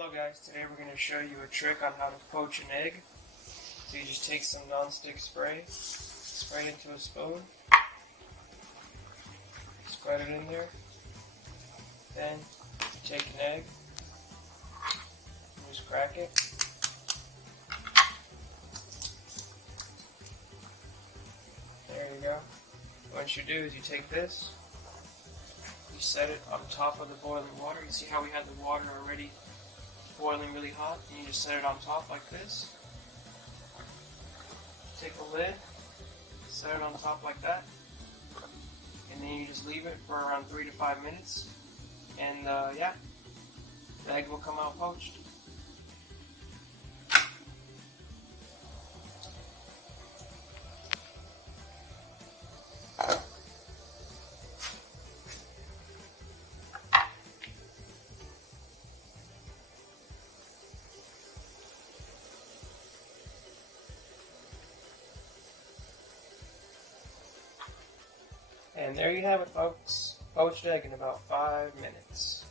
Hello guys, today we're going to show you a trick on how to poach an egg. So you just take some non-stick spray, spray it into a spoon, spread it in there, then you take an egg, and just crack it. There you go. What you do is you take this, you set it on top of the boiling water. You see how we had the water already boiling really hot, and you just set it on top like this. Take a lid, set it on top like that, and then you just leave it for around 3 to 5 minutes, and yeah, the egg will come out poached. And there you have it, folks. Poached egg in about 5 minutes.